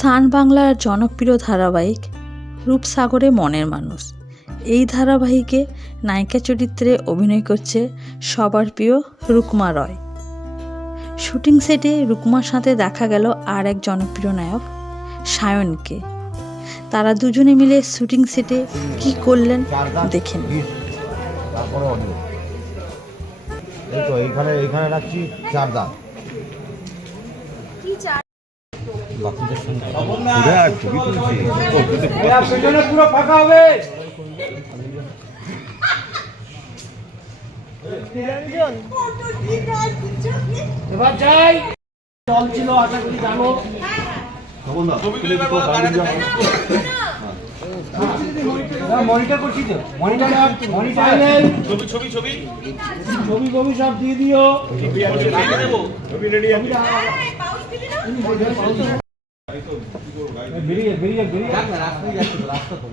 সান বাংলার জনপ্রিয় ধারাবাহিক রূপসাগরে মনের মানুষ। এই ধারাবাহিকে নায়িকা চরিত্রে অভিনয় করছে সবার প্রিয় রুকমা রয়। শুটিং সেটে রুকমার সাথে দেখা গেল আর এক জনপ্রিয় নায়ক সায়নকে। তারা দুজনে মিলে শুটিং সেটে কি করলেন দেখেন। এইখানে রাখছি চার দাঁত। পুরো ফাঁকা হবে। এবার যাই। জল ছিল, আশা করি জানো। মনিটর করছি তো, মনিটর ছবি সব দিয়ে দিও। বেরিয়ে রাস্তা তো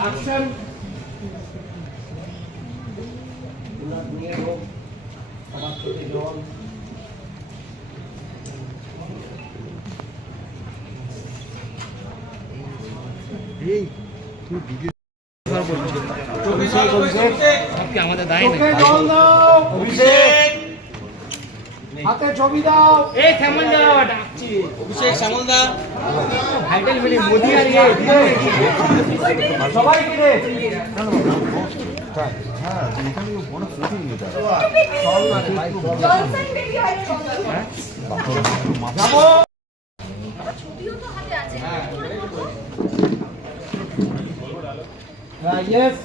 অ্যাকশন। আমাদের হাতে ছবি দাও। এই শ্যামল দাও, ডাকছি অভিষেক শ্যামল দাও। হাইটেল মিটিং মোদি আর ইয়ে সবাই কিরে। হ্যাঁ এখানে বড় ফটো নিয়ে দাও। চল না রে ভাই, জনসন বেবি হয় রে যাবো। ছবিও তো হাতে আছে। হ্যাঁ ইয়েস।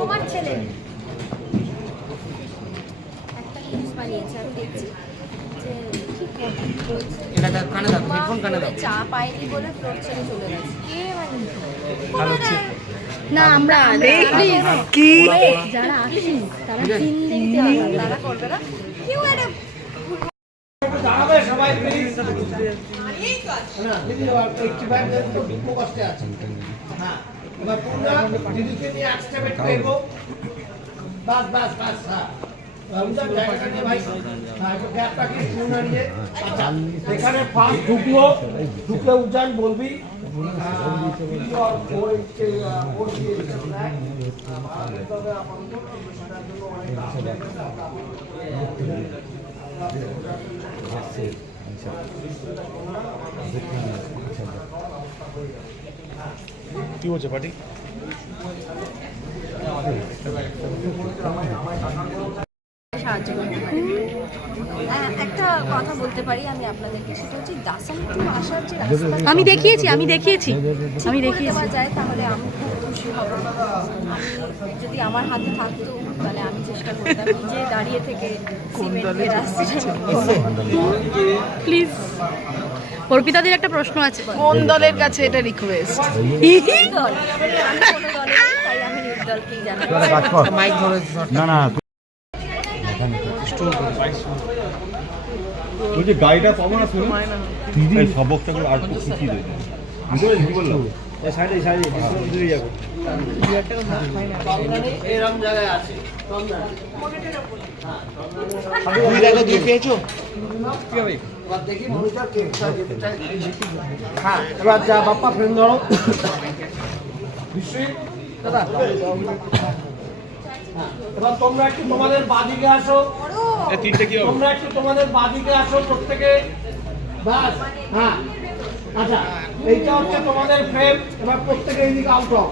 তোমার ছেলে একটা জিনিস বানিয়েছে, আমি দেখছি যে এটা কানে দাও, হেডফোন কানে দাও। চা পাইনি বলে ফ্লোর ছেড়ে চলে গেছে। কে বানিয়েছে? না আমরা দেখি কি যারা আসেন তারা চিনতে হবে, তারা করবে না। কেউ একটা দাঁড়াবে সবাই প্লিজ। এই কাজ না দিদি একটু ব্যাগ দেন তো, বিকো কষ্টে আছে। হ্যাঁ এবার পুরো দিদিকে নিয়ে একটা বেট করব। বাস হ্যাঁ উজান জায়গাটা নিয়ে ভাই। হ্যাঁ একটু গ্যাপটাকে পুরো নিয়ে। আচ্ছা এখানে ফার্স্ট ঢুকে উজান বলবি কি হচ্ছে পার্টি? সাহায্য করতে পারি। একটা কথা বলতে পারি আমি আপনাদেরকে, সেটা হচ্ছে দাসাম টু আসার যে রাস্তা আমি দেখিয়েছি দেওয়া যায় তাহলে আমি খুব খুশি হব। যদি আমার হাতে থাকতো তাহলে আমি চেষ্টা করতাম নিজে দাঁড়িয়ে থেকে সিমেন্টের রাস্তাটা প্লিজ। অর্পিতাদের একটা প্রশ্ন আছে, কোন দলের কাছে এটা রিকোয়েস্ট? দল কোনো দলে তাই আমি নির্দলকেই জানাই। না ওই যে গাড়িটা পাবো না শুনুন দিদি সবকটা করে আর কিছু কি দেবে কি বললো এই সাইডে দিতে যাবে এরকম জায়গায় আছে তুমি দেখো দিয়ে পেয়েছো কি হবে এবার দেখি মনিটর কে হ্যাঁ এবার যা বাপ্পা ফ্রেন্ড ধরো বিশ্বজিৎ দাদা এবার তোমরা একটু তোমাদের বাদিকে আসো। তোমরা একটু তোমাদের বাদিকে আসো প্রত্যেকে। বাস হ্যাঁ আচ্ছা এইটা হচ্ছে তোমাদের ফ্রেম। এবার প্রত্যেকে এইদিকে আউট হোক।